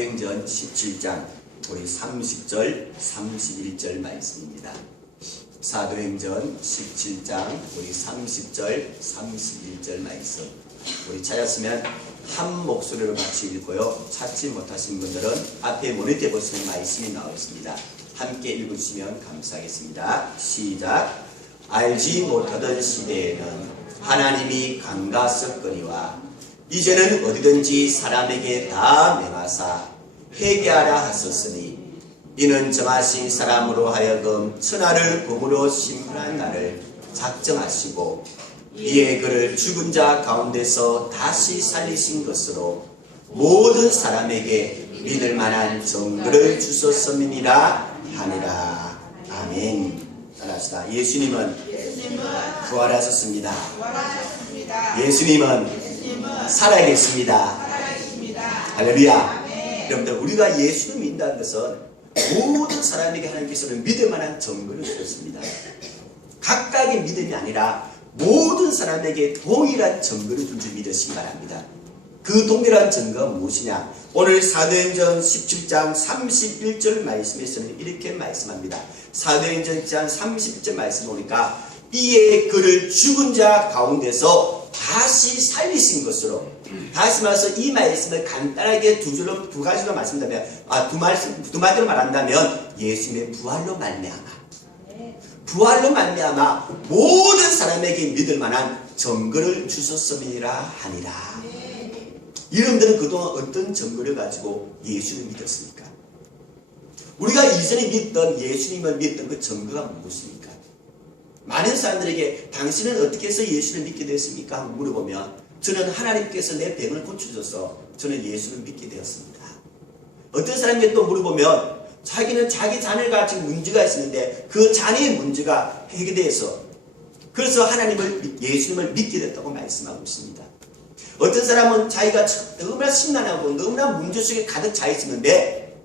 사도행전 17장 우리 30절 31절 말씀입니다. 사도행전 17장 우리 30절 31절 말씀 우리 찾았으면 한 목소리로 같이 읽고요. 찾지 못하신 분들은 앞에 모니터에 보시는 말씀이 나와 있습니다. 함께 읽으시면 감사하겠습니다. 시작. 알지 못하던 시대에는 하나님이 강가섭거니와 이제는 어디든지 사람에게 다 명하사 회개하라 하셨으니 이는 정하신 사람으로 하여금 천하를 공으로 심판한 날을 작정하시고 이에 그를 죽은 자 가운데서 다시 살리신 것으로 모든 사람에게 믿을 만한 증거를 주셨음이니라 하니라. 아멘. 따라합시다. 예수님은 부활하셨습니다. 예수님은 살아계십니다. 할렐루야. 여러분들, 우리가 예수를 믿는다는 것은 모든 사람에게 하나님께서는 믿을 만한 증거를 주셨습니다. 각각의 믿음이 아니라 모든 사람에게 동일한 증거를 준 줄 믿으시기 바랍니다. 그 동일한 증거가 무엇이냐? 오늘 사도행전 17장 31절 말씀에서는 이렇게 말씀합니다. 사도행전 17장 31절 말씀 보니까 이에 그를 죽은 자 가운데서 다시 살리신 것으로, 다시 말해서 이 말씀을 간단하게 두 가지로 말씀드리면, 두 마디로 말한다면 예수님의 부활로 말미암아 모든 사람에게 믿을 만한 증거를 주셨음이라 하니라. 여러분들은 그동안 어떤 증거를 가지고 예수를 믿었습니까? 우리가 이전에 믿던 예수님을 믿던 그 증거가 무엇입니까? 많은 사람들에게 당신은 어떻게 해서 예수를 믿게 되었습니까? 하고 물어보면 저는 하나님께서 내 병을 고쳐줘서 저는 예수를 믿게 되었습니다. 어떤 사람에게 또 물어보면 자기는 자기 자녀가 지금 문제가 있었는데 그 자녀의 문제가 해결돼서 그래서 예수님을 믿게 됐다고 말씀하고 있습니다. 어떤 사람은 자기가 너무나 심란하고 너무나 문제 속에 가득 차 있었는데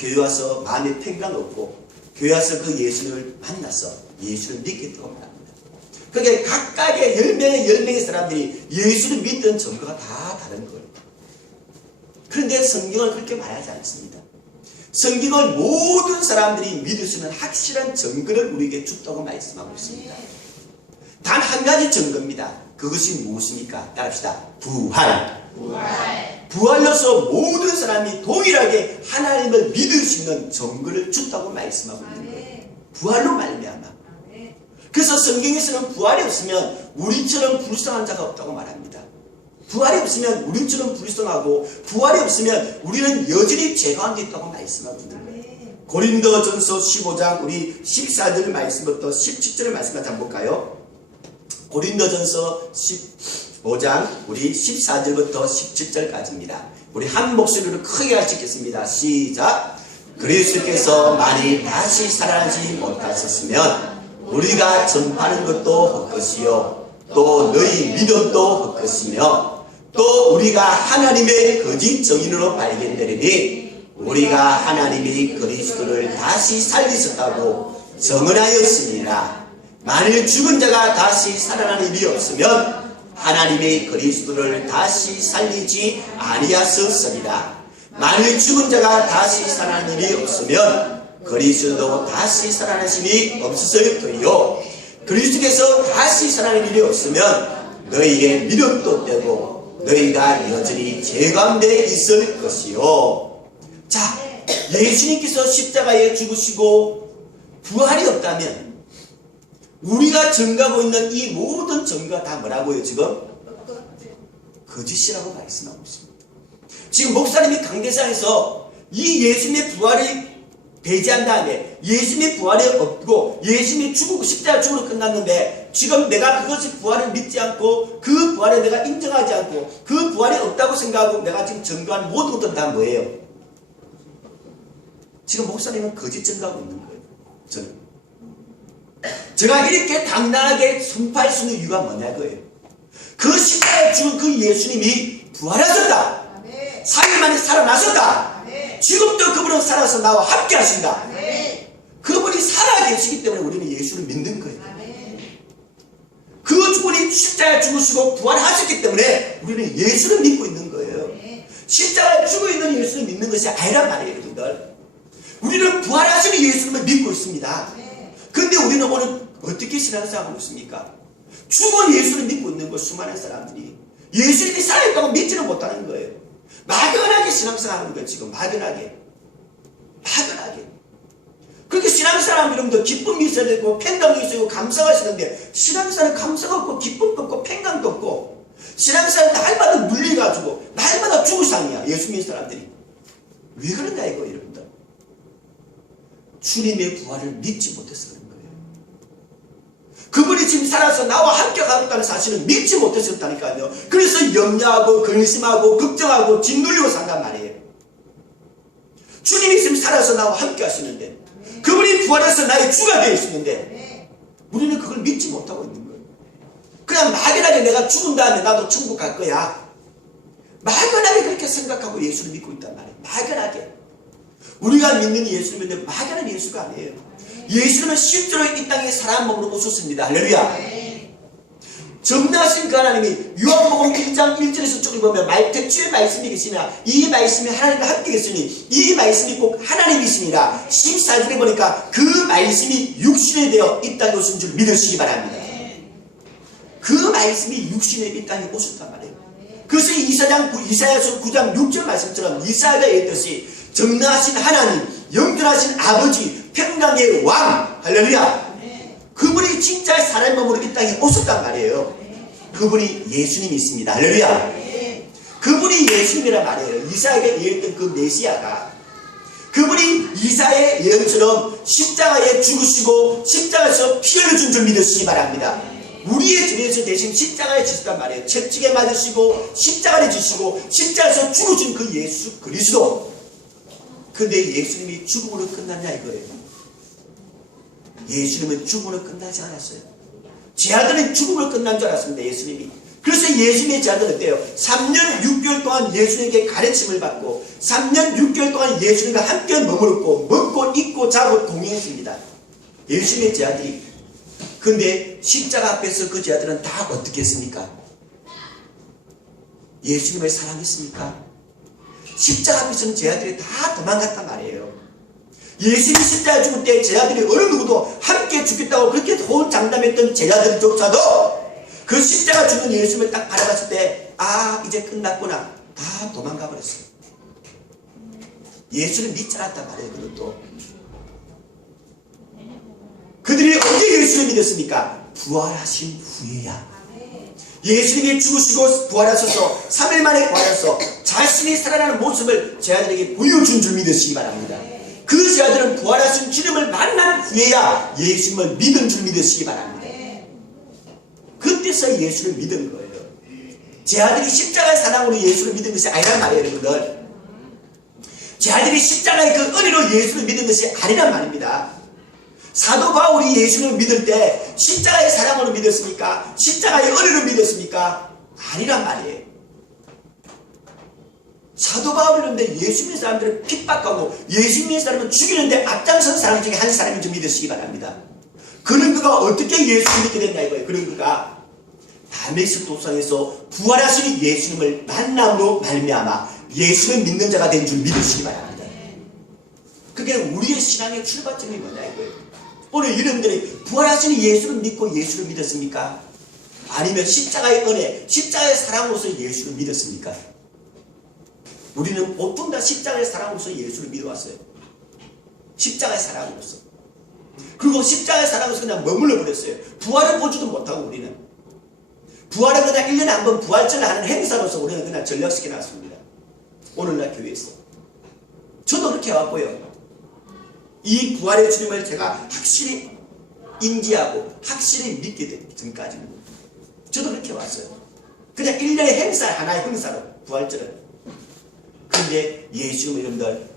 교회 와서 마음에 평강 얻고 교회 와서 그 예수님을 만나서 예수를 믿겠다고 말합니다. 그게 각각의 10명의 사람들이 예수를 믿던 증거가 다 다른 거예요. 그런데 성경은 그렇게 말하지 않습니다. 성경은 모든 사람들이 믿을 수 있는 확실한 증거를 우리에게 줬다고 말씀하고 있습니다. 단 한 가지 증거입니다. 그것이 무엇입니까? 따라합시다. 부활로서 모든 사람이 동일하게 하나님을 믿을 수 있는 증거를 줬다고 말씀하고 있는 거예요. 부활로 말미암아. 그래서 성경에서는 부활이 없으면 우리처럼 불쌍한 자가 없다고 말합니다. 부활이 없으면 우리처럼 불쌍하고 부활이 없으면 우리는 여전히 죄 가운데 있다고 말씀하고 있는 거예요. 고린도전서 15장 우리 14절 말씀부터 17절 말씀까지 한번 볼까요? 고린도전서 15장 우리 14절부터 17절까지입니다. 우리 한 목소리로 크게 같이 읽겠습니다. 시작. 그리스도께서 만일 다시 살아나지 못하셨으면 우리가 전파하는 것도 헛것이요 또 너희 믿음도 헛것이며 또 우리가 하나님의 거짓 증인으로 발견되리니 우리가 하나님이 그리스도를 다시 살리셨다고 증언하였습니다. 만일 죽은 자가 다시 살아나는 일이 없으면 하나님이 그리스도를 다시 살리지 아니하셨으리라. 만일 죽은 자가 다시 살아나는 일이 없으면 그리스도도 다시 살아나심이 없었을 터이요 그리스도께서 다시 살아나는 일이 없으면 너희의 믿음도 떼고 너희가 여전히 죄 가운데 있을 것이요. 자, 예수님께서 십자가에 죽으시고 부활이 없다면 우리가 증거하고 있는 이 모든 증거가 다 뭐라고요? 지금 거짓이라고 말씀하고 있습니다. 지금 목사님이 강대상에서 이 예수님의 부활을 배제한 다음에 예수님의 부활이 없고 예수님이 죽고 십자가 죽으로 끝났는데 지금 내가 그것이 부활을 믿지 않고 그 부활에 내가 인정하지 않고 그 부활이 없다고 생각하고 내가 지금 증거한 모든 것들은 다 뭐예요? 지금 목사님은 거짓 증거하고 있는 거예요. 저는 제가 이렇게 당당하게 선포할 수 있는 이유가 뭐냐고요. 그 십자가에 죽은 그 예수님이 부활하셨다. 3일 만에 살아나셨다. 지금도 그분은 살아서 나와 함께 하신다. 그분이 살아계시기 때문에 우리는 예수를 믿는 거예요. 그 분이 십자가에 죽으시고 부활하셨기 때문에 우리는 예수를 믿고 있는 거예요. 십자가에 죽어 있는 예수를 믿는 것이 아니란 말이에요, 여러분들. 우리는 부활하시는 예수님을 믿고 있습니다. 그런데 우리는 오늘 어떻게 신앙생활하고 있습니까? 죽은 예수를 믿고 있는 것, 수많은 사람들이 예수님이 살아있다고 믿지는 못하는 거예요. 막연하게 신앙생활하는 거예요. 지금 막연하게. 그렇게 신앙생활하면 여러분들 기쁨이 있어야 되고 평강이 있어야 감사가 있는데 신앙생활은 감사가 없고 기쁨도 없고 평강도 없고 신앙생활은 날마다 눌려가지고 날마다 죽을 상이야. 예수 믿는 사람들이. 왜 그런가 이거예요, 여러분들. 주님의 부활을 믿지 못해서 그런 거예요. 그분이 지금 살아서 나와 함께 가겠다는 사실을 믿지 못해서 그렇다니까요. 그래서 염려하고 근심하고 걱정하고 짓눌리고 산단 말이에요. 주님이 지금 살아서 나와 함께 하시는데 그분이 부활해서 나의 주가 되어 있는데 우리는 그걸 믿지 못하고 있는 거예요. 그냥 막연하게 내가 죽은 다음에 나도 천국 갈 거야. 막연하게 그렇게 생각하고 예수를 믿고 있단 말이에요. 막연하게. 우리가 믿는 예수님은 막연한 예수가 아니에요. 예수님은 실제로 이 땅에 사람 몸으로 오셨습니다. 할렐루야. 전능하신 그 하나님이 요한복음 1장 1절에서 쭉 보면 태초에 말씀이 계시나 이 말씀이 하나님과 함께 계시니 이 말씀이 꼭 하나님이시니라. 14절에 보니까 그 말씀이 육신이 되어 이 땅에 오신 줄 믿으시기 바랍니다. 그 말씀이 육신에 이 땅에 오셨단 말이에요. 그래서 이사야서 9장 6절 말씀처럼 이사야가 얘기했듯이 전능하신 하나님, 영존하신 아버지, 평강의 왕, 할렐루야. 그분이 진짜 사람 몸으로 이 땅에 오셨단 말이에요. 그분이 예수님이 있습니다. 할렐루야. 그분이 예수님이란 말이에요. 이사야가 예언했던 그 메시아가 그분이 이사야의 예언처럼 십자가에 죽으시고 십자가에서 피 흘려준 줄 믿으시기 바랍니다. 우리의 죄에서 대신 십자가에 지셨단 말이에요. 채찍에 맞으시고 십자가에 지시고 십자가에서 죽어준 그 예수 그리스도. 근데 예수님이 죽음으로 끝났냐 이거예요. 예수님은 죽음으로 끝나지 않았어요. 제 아들은 죽음으로 끝난 줄 알았습니다. 예수님이. 그래서 예수님의 제 아들은 어때요? 3년 6개월 동안 예수님에게 가르침을 받고 3년 6개월 동안 예수님과 함께 머물렀고 먹고 입고 자고 동행했습니다. 예수님의 제 아들이. 근데 십자가 앞에서 그 제 아들은 다 어떻게 했습니까? 예수님을 사랑했습니까? 십자가 앞에서는 제 아들이 다 도망갔단 말이에요. 예수님이 십자가에 죽을 때 제자들이 어느 누구도 함께 죽겠다고 그렇게 호장담했던 제자들조차도 그 십자가 죽는 예수님을 딱 바라봤을 때 이제 끝났구나. 다 도망가 버렸어요. 예수를 믿지 않았단 말이에요. 그것도. 그들이 언제 예수를 믿었습니까? 부활하신 후에야. 예수님이 죽으시고 부활하셔서 3일 만에 부활해서 자신이 살아나는 모습을 제자들에게 보여준 줄 믿으시기 바랍니다. 그 제자들은 부활하신 주님을 만난 후에야 예수님을 믿은 줄 믿으시기 바랍니다. 그때서 예수를 믿은 거예요. 제자들이 십자가의 사랑으로 예수를 믿은 것이 아니란 말이에요, 여러분들. 제자들이 십자가의 그 은혜로 예수를 믿은 것이 아니란 말입니다. 사도 바울이 예수를 믿을 때 십자가의 사랑으로 믿었습니까? 십자가의 은혜로 믿었습니까? 아니란 말이에요. 사도 바울이런데 예수 믿는 사람들을 핍박하고 예수 믿는 사람을 죽이는데 앞장선 사람 중에 한 사람인 줄 믿으시기 바랍니다. 그런 그가 어떻게 예수를 믿게 됐냐 이거예요. 그런 그가 다메섹 도상에서 부활하신 예수님을 만남으로 말미암아 예수를 믿는 자가 된 줄 믿으시기 바랍니다. 그게 우리의 신앙의 출발점이 뭐냐 이거예요. 오늘 여러분들이 부활하신 예수를 믿고 예수를 믿었습니까? 아니면 십자가의 은혜, 십자가의 사랑으로서 예수를 믿었습니까? 우리는 보통 다 십자가의 사랑으로서 예수를 믿어왔어요. 십자가의 사랑으로서. 그리고 십자가의 사랑으로서 그냥 머물러 버렸어요. 부활을 보지도 못하고 우리는. 부활은 그냥 1년에 한 번 부활절을 하는 행사로서 우리는 그냥 전락시켜 놨습니다. 오늘날 교회에서. 저도 그렇게 해왔고요. 이 부활의 주님을 제가 확실히 인지하고 확실히 믿게 되기 전까지는 저도 그렇게 왔어요. 그냥 1년의 행사, 하나의 행사로 부활절을. 그런데 예수님은 여러분들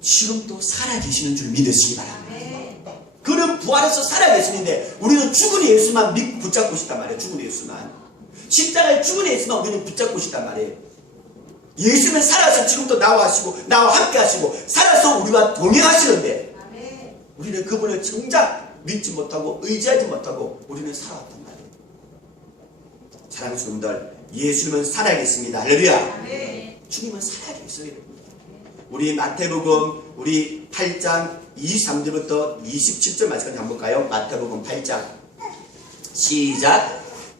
지금도 살아계시는 줄 믿으시기 바랍니다. 그는 부활해서 살아계시는데 우리는 죽은 예수만 믿고 붙잡고 싶단 말이에요. 죽은 예수만. 십자가에 죽은 예수만 우리는 붙잡고 싶단 말이에요. 예수는 살아서 지금도 나와 함께 하시고 살아서 우리와 동행하시는데 우리는 그분을 정작 믿지 못하고 의지하지 못하고 우리는 살아왔단 말이에요. 사랑하는 여러분들, 예수님은 살아계십니다. 할렐루야. 주님은 살아계셔요. 우리 마태복음 우리 8장 23절부터 27절 말씀까지 한번 볼까요? 마태복음 8장 시작.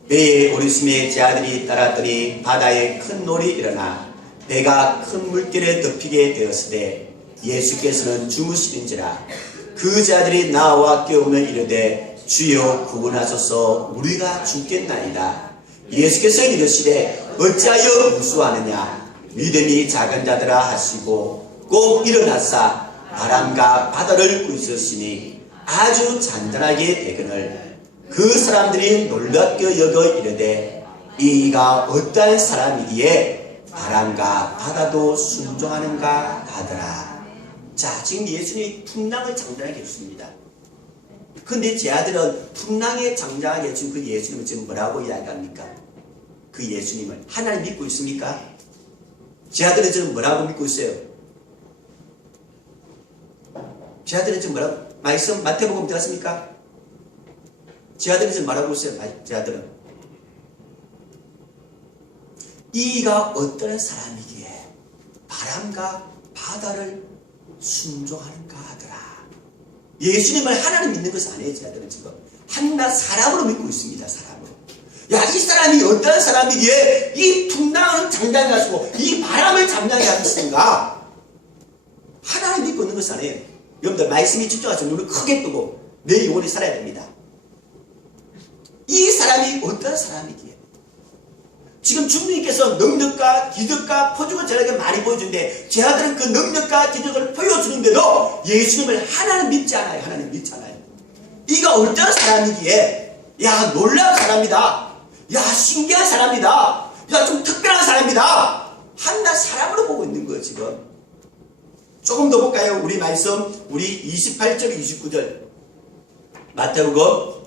배에 오르심에 제 아들이 따랐더니 바다에 큰 놀이 일어나 배가 큰 물결에 덮이게 되었으되 예수께서는 주무시는지라. 그 제 아들이 나와 깨우며 이르되 주여 구원하소서 우리가 죽겠나이다. 예수께서 이르시되 어찌하여 무수하느냐 믿음이 작은 자들아 하시고 꼭 일어나사 바람과 바다를 꾸짖으시니 아주 잔잔하게 되거늘 그 사람들이 놀랍게 여겨 이르되 이가 어떠한 사람이기에 바람과 바다도 순종하는가 하더라. 자, 지금 예수님이 풍랑을 장담하게 해줬습니다. 근데 제 아들은 풍랑에 장담하게 해준 그 예수님을 지금 뭐라고 이야기합니까? 그 예수님을 하나님 믿고 있습니까? 제 아들은 지금 뭐라고 믿고 있어요? 제 아들은 지금 뭐라고? 말씀 마태복음 들었습니까? 제 아들은 지금 뭐라고 있어요? 제 아들은 이가 어떤 사람이기에 바람과 바다를 순종하는가 하더라. 예수님을 하나님 믿는 것이 아니에요. 제 아들은 지금 한낱 사람으로 믿고 있습니다. 사람으로. 야, 이 사람이 어떤 사람이기에 이 풍랑을 장담해 하시고 이 바람을 장담해 하시는가? 하나님 믿고 있는 것이 아니에요. 여러분들 말씀이 집중해서 눈을 크게 뜨고 내 영혼이 살아야 됩니다. 이 사람이 어떤 사람이기에 지금 주님께서 능력과 기적과 표적을 저에게 많이 보여주는데 제 아들은 그 능력과 기적을 보여주는데도 예수님을 하나님 믿지 않아요. 하나님 믿지 않아요. 이가 어떤 사람이기에 야 놀라운 사람이다. 야 신기한 사람이다. 야 좀 특별한 사람이다. 한낱 사람으로 보고 있는 거예요. 지금 조금 더 볼까요? 우리 말씀 우리 28절 29절 마태복음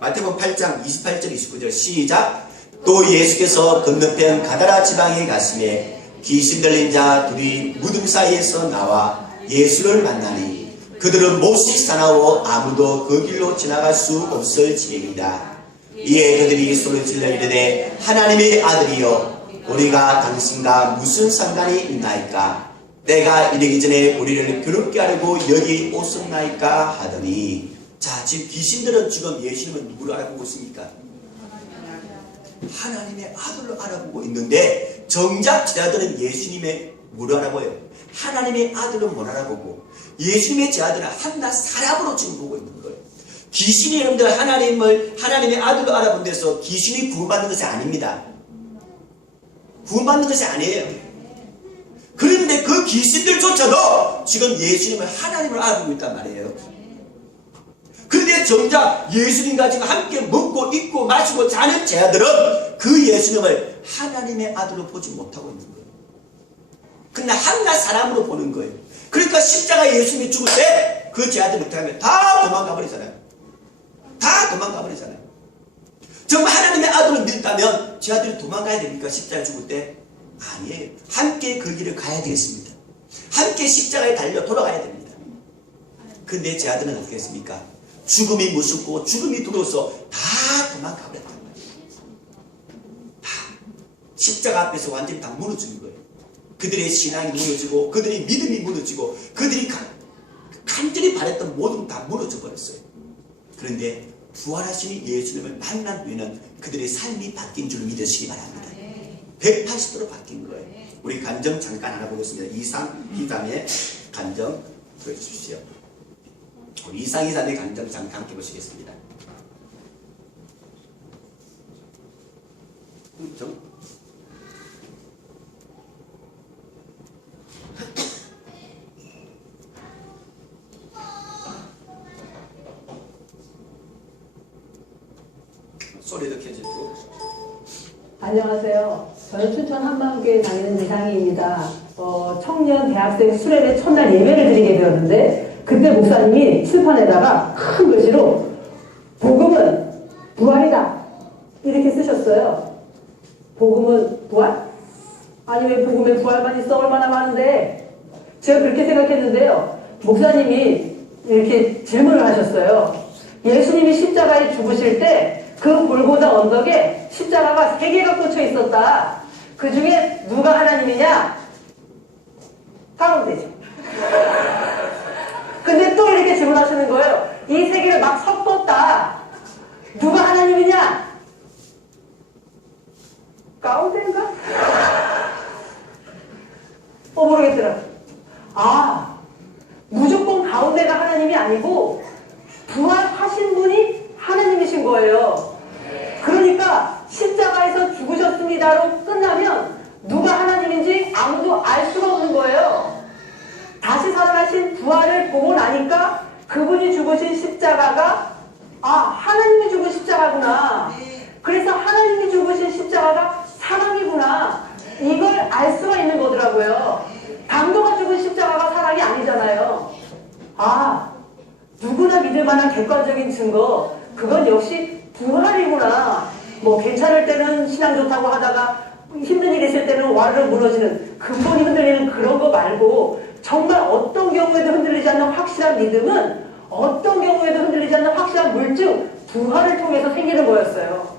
마태복음 8장 28절 29절 시작. 또 예수께서 건너편 가다라 지방에 가시매 귀신 들린 자 둘이 무덤 사이에서 나와 예수를 만나니 그들은 몹시 사나워 아무도 그 길로 지나갈 수 없을 지경이다. 이에 그들이 소리 질러 이르되 하나님의 아들이여 우리가 당신과 무슨 상관이 있나이까? 때가 이르기 전에 우리를 괴롭게 하려고 여기 오셨나이까 하더니. 자, 지금 귀신들은 지금 예수님을 누구로 알아보고 있습니까? 하나님의 아들로 알아보고 있는데 정작 제자들은 예수님의 뭐로 알아보여요? 하나님의 아들로 못 알아보고 예수님의 제자들은 한낱 사람으로 지금 보고 있는 거예요. 귀신이 여러분들 하나님의 아들로 알아본 데서 귀신이 구원받는 것이 아닙니다. 구원받는 것이 아니에요. 그런데 그 귀신들조차도 지금 예수님을 하나님으로 알아보고 있단 말이에요. 그런데 정작 예수님과 지금 함께 먹고 입고 마시고 자는 제자들은 그 예수님을 하나님의 아들로 보지 못하고 있는 거예요. 그러나 한낱 사람으로 보는 거예요. 그러니까 십자가에 예수님이 죽을 때 그 제자들이 어떻게 하면 다 도망가 버리잖아요. 다 도망가 버리잖아요. 정말 하나님의 아들을 믿다면 제자들이 도망가야 됩니까? 십자가에 죽을 때? 아니에요. 함께 그 길을 가야 되겠습니다. 함께 십자가에 달려 돌아가야 됩니다. 근데 제자들은 어떻게 했습니까? 죽음이 무섭고 죽음이 두려워서 다 도망가 버렸단 말이에요. 다 십자가 앞에서 완전히 다 무너지는 거예요. 그들의 신앙이 무너지고 그들의 믿음이 무너지고 그들이 간절히 바랬던 모든 다 무너져 버렸어요. 그런데 부활하신 예수님을 만난 후에는 그들의 삶이 바뀐 줄 믿으시기 바랍니다. 180도로 바뀐 거예요. 우리 간정 잠깐 알아보겠습니다. 2-3의 간정 보여주십시오. 우리 2-3의 간정 잠깐 함께 보시겠습니다. 소리도 켜지고. 안녕하세요. 저는 춘천 한방교회 다니는 이상희입니다. 청년 대학생 수련회 첫날 예배를 드리게 되었는데 그때 목사님이 칠판에다가 큰 글씨로 복음은 부활이다 이렇게 쓰셨어요. 복음은 부활? 아니 왜 복음에 부활만 있어? 얼마나 많은데. 제가 그렇게 생각했는데요. 목사님이 이렇게 질문을 하셨어요. 예수님이 십자가에 죽으실 때 그 골고다 언덕에 십자가가 3개가 꽂혀 있었다. 그 그 중에 누가 하나님이냐? 가운데죠. 근데 또 이렇게 질문하시는 거예요. 이 세 개를 막 섞었다. 누가 하나님이냐? 가운데인가? 모르겠더라. 아, 무조건 가운데가 하나님이 아니고 부활하신 분이 하나님이신 거예요. 그러니까 십자가에서 죽으셨습니다로 끝나면 누가 하나님인지 아무도 알 수가 없는 거예요. 다시 살아나신 부활을 보고 나니까 그분이 죽으신 십자가가 하나님이 죽은 십자가구나. 그래서 하나님이 죽으신 십자가가 사랑이구나. 이걸 알 수가 있는 거더라고요. 강도가 죽은 십자가가 사랑이 아니잖아요. 누구나 믿을 만한 객관적인 증거, 그건 역시 부활이구나. 뭐 괜찮을 때는 신앙 좋다고 하다가 힘든 일 있을 때는 와르르 무너지는, 근본이 흔들리는 그런 거 말고 정말 어떤 경우에도 흔들리지 않는 확실한 믿음은, 어떤 경우에도 흔들리지 않는 확실한 물증, 부활을 통해서 생기는 거였어요.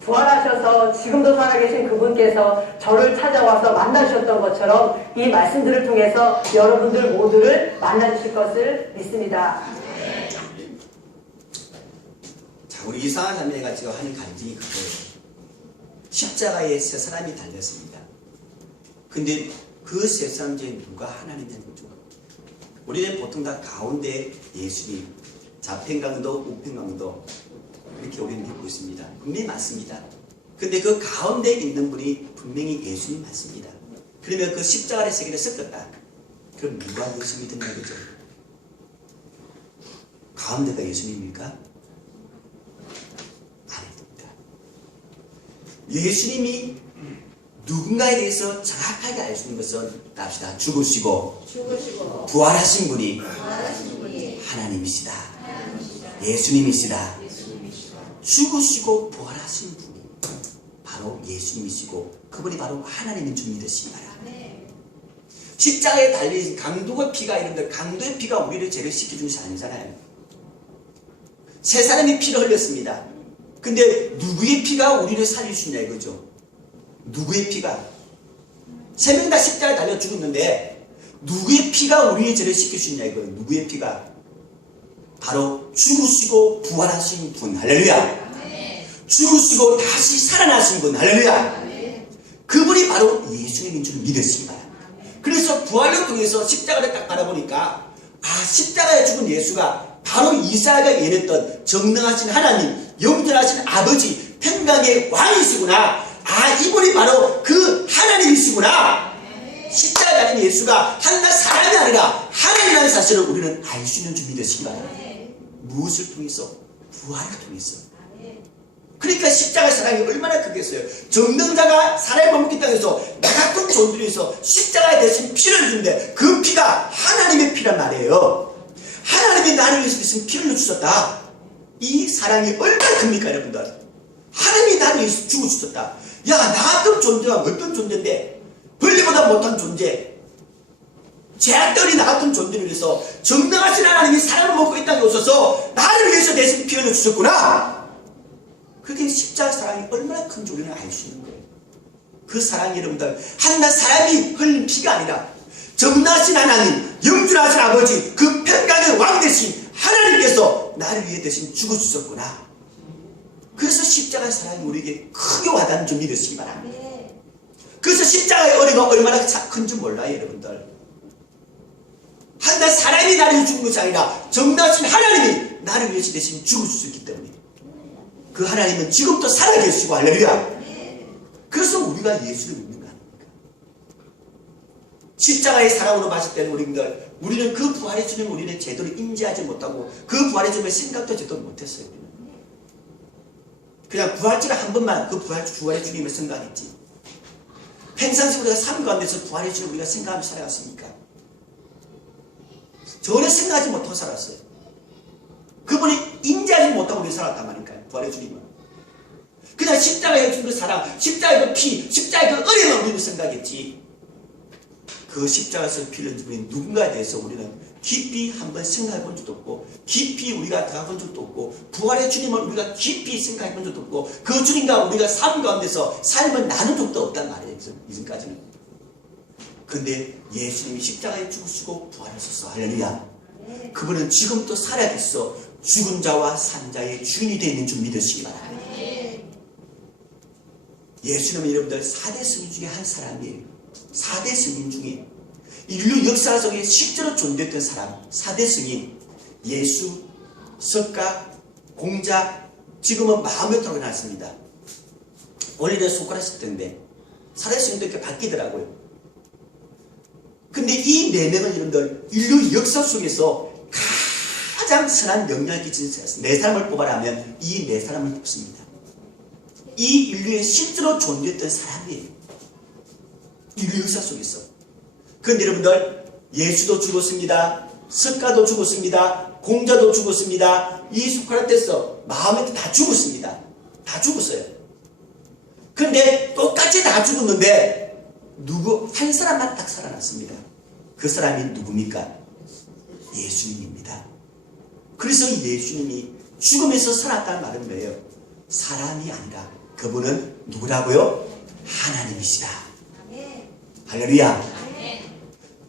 부활하셔서 지금도 살아계신 그분께서 저를 찾아와서 만나주셨던 것처럼 이 말씀들을 통해서 여러분들 모두를 만나주실 것을 믿습니다. 자, 우리 이상한 자매가 지금 하는 간증이 그거예요. 십자가에 세 사람이 달렸습니다. 근데 그 세 사람 중에 누가 하나님이냐는 거죠. 우리는 보통 다 가운데 예수님, 좌편강도 우편강도 이렇게 우리는 믿고 있습니다. 분명히 맞습니다. 근데 그 가운데 있는 분이 분명히 예수님 맞습니다. 그러면 그 십자가의 세 개를 섞었다. 그럼 누가 예수님이 된다 그죠? 가운데가 예수님입니까? 아닙니다. 예수님이 누군가에 대해서 정확하게 알 수 있는 것은 납시다. 죽으시고 부활하신 분이 하나님이시다. 예수님이시다. 죽으시고 부활하신 분이 바로 예수님이시고 그분이 바로 하나님인 줄 믿으시기 바랍니다. 십자가에 달린 강도의 피가 이런데 강도의 피가 우리를 죄를 씻겨주는 것이 아니잖아요. 세 사람이 피를 흘렸습니다. 근데 누구의 피가 우리를 살릴 수 있냐 이거죠. 누구의 피가? 세 명 다 십자가에 달려 죽었는데 누구의 피가 우리의 죄를 씻길 수 있냐 이거예요. 누구의 피가? 바로 죽으시고 부활하신 분. 할렐루야. 죽으시고 다시 살아나신 분. 할렐루야. 그분이 바로 예수님인 줄 믿으시기 바랍니다. 그래서 부활을 통해서 십자가를 딱 바라보니까 십자가에 죽은 예수가 바로 이사야가 예언했던 정능하신 하나님, 영존하신 아버지, 평강의 왕이시구나. 이분이 바로 그 하나님이시구나. 십자가에 달린 예수가 한낱 사람이 아니라 하나님이라는 사실을 우리는 알 수 있는 줄 믿으시기 바랍니다. 무엇을 통해서? 부활을 통해서. 그러니까 십자가의 사랑이 얼마나 크겠어요. 정능자가 사람의 몸을 땅에서 나 같은 존재를 위해서 십자가에 대신 피를 주는데 그 피가 하나님의 피란 말이에요. 하나님이 나를 위해서 대신 피를 주셨다. 이 사랑이 얼마나 큽니까 여러분들. 하나님이 나를 위해서 죽어주셨다. 나 같은 존재가 어떤 존재인데 벌레보다 못한 존재, 제약들이 나 같은 존재를 위해서 정당하신 하나님이 사랑을 먹고 이 땅에 오셔서 나를 위해서 대신 피 흘려주셨구나. 그게 십자가 사랑이 얼마나 큰지 우리는 알 수 있는 거예요. 그 사랑이 여러분들 한낱 사람이 흘린 피가 아니라 정당하신 하나님, 영존하신 아버지, 그 평강의 왕 대신 하나님께서 나를 위해 대신 죽어주셨구나. 그래서 십자가의 사랑이 우리에게 크게 와닿는 줄 믿으시기 바랍니다. 그래서 십자가의 은혜가 얼마나 큰지 몰라요 여러분들. 한낱 사람이 나를 위해 죽은 것이 아니라 정당하신 하나님이 나를 위해서 대신 죽어주셨기 때문에 그 하나님은 지금도 살아계시고 할렐루야. 그래서 우리가 예수를 믿는 거 아닙니까? 십자가의 사랑으로 봤을 때는 우리는 그 부활의 주님을 우리는 제대로 인지하지 못하고 그 부활의 주님을 생각도 제대로 못했어요. 그냥 부활절에 한 번만 그 부활의 주님을 생각했지. 평상시 우리가 삶 가운데서 부활의 주님을 우리가 생각하며 살아갔습니까? 전혀 생각하지 못하고 살았어요. 그분이 인지하지 못하고 우리 살았단 말이니까요. 부활의 주님은. 그냥 십자가에 준 그 사랑, 십자가의 그 피, 십자가의 그 은혜만 우리는 생각했지. 그 십자가에서 피를 흘린 누군가에 대해서 우리는 깊이 한번 생각해 본 적도 없고 깊이 우리가 들어가 본 적도 없고 부활의 주님을 우리가 깊이 생각해 본 적도 없고 그 주님과 우리가 삶 가운데서 삶을 나눈 적도 없단 말이에요. 이전까지는. 근데 예수님이 십자가에 죽으시고 부활하셨어. 할렐루야. 그분은 지금도 살아계셔 죽은 자와 산 자의 주인이 되어 있는 줄 믿으시기 바랍니다. 예수님은 여러분들 4대 스님 중에 한 사람이에요. 4대 스님 중에 인류 역사 속에 실제로 존재했던 사람 4대 스님 예수, 석가, 공자 지금은 마음에 들어놨습니다. 원래는 소크라테스 때인데 4대 스님도 이렇게 바뀌더라고요. 근데 이 4명은 여러분들 인류 역사 속에서 가장 선한 영향을 끼친 4사람을 뽑아라면 이 4사람을 뽑습니다. 이 인류에 실제로 존재했던 사람이에요. 인류 역사 속에서. 그런데 여러분들 예수도 죽었습니다. 석가도 죽었습니다. 공자도 죽었습니다. 이 소크라테스 마음에 다 죽었습니다. 다 죽었어요. 그런데 똑같이 다 죽었는데 누구 한 사람만 딱 살아났습니다. 그 사람이 누굽니까? 예수님입니다. 그래서 예수님이 죽음에서 살았다는 말은 뭐예요? 사람이 아니라 그분은 누구라고요? 하나님이시다. 할렐루야.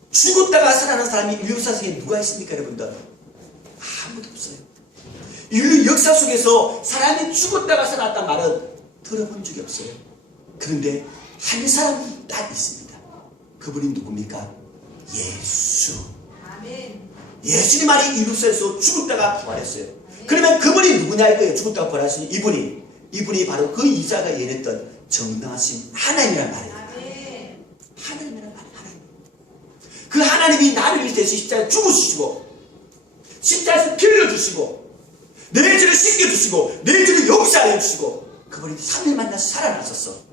죽었다가 살아난 사람이 인류 역사 속에 누가 있습니까, 여러분들? 아무도 없어요. 인류 역사 속에서 사람이 죽었다가 살아났단 말은 들어본 적이 없어요. 그런데 한 사람이 딱 있습니다. 그분이 누굽니까? 예수. 예수님 안에 인류 역사에서 죽었다가 부활했어요. 그러면 그분이 누구냐 이거예요. 죽었다가 부활하신 이분이 바로 그 이사가 예언했던 정당하신 하나님이란 말이에요. 하나님이란 말이에요. 하나님. 그 하나님이 나를 위해서 십자가에 죽으시고 십자가에서 피 흘려주시고 내 죄를 씻겨주시고 내 죄를 용서하여 주시고 그분이 3일 만나서 살아나셨어.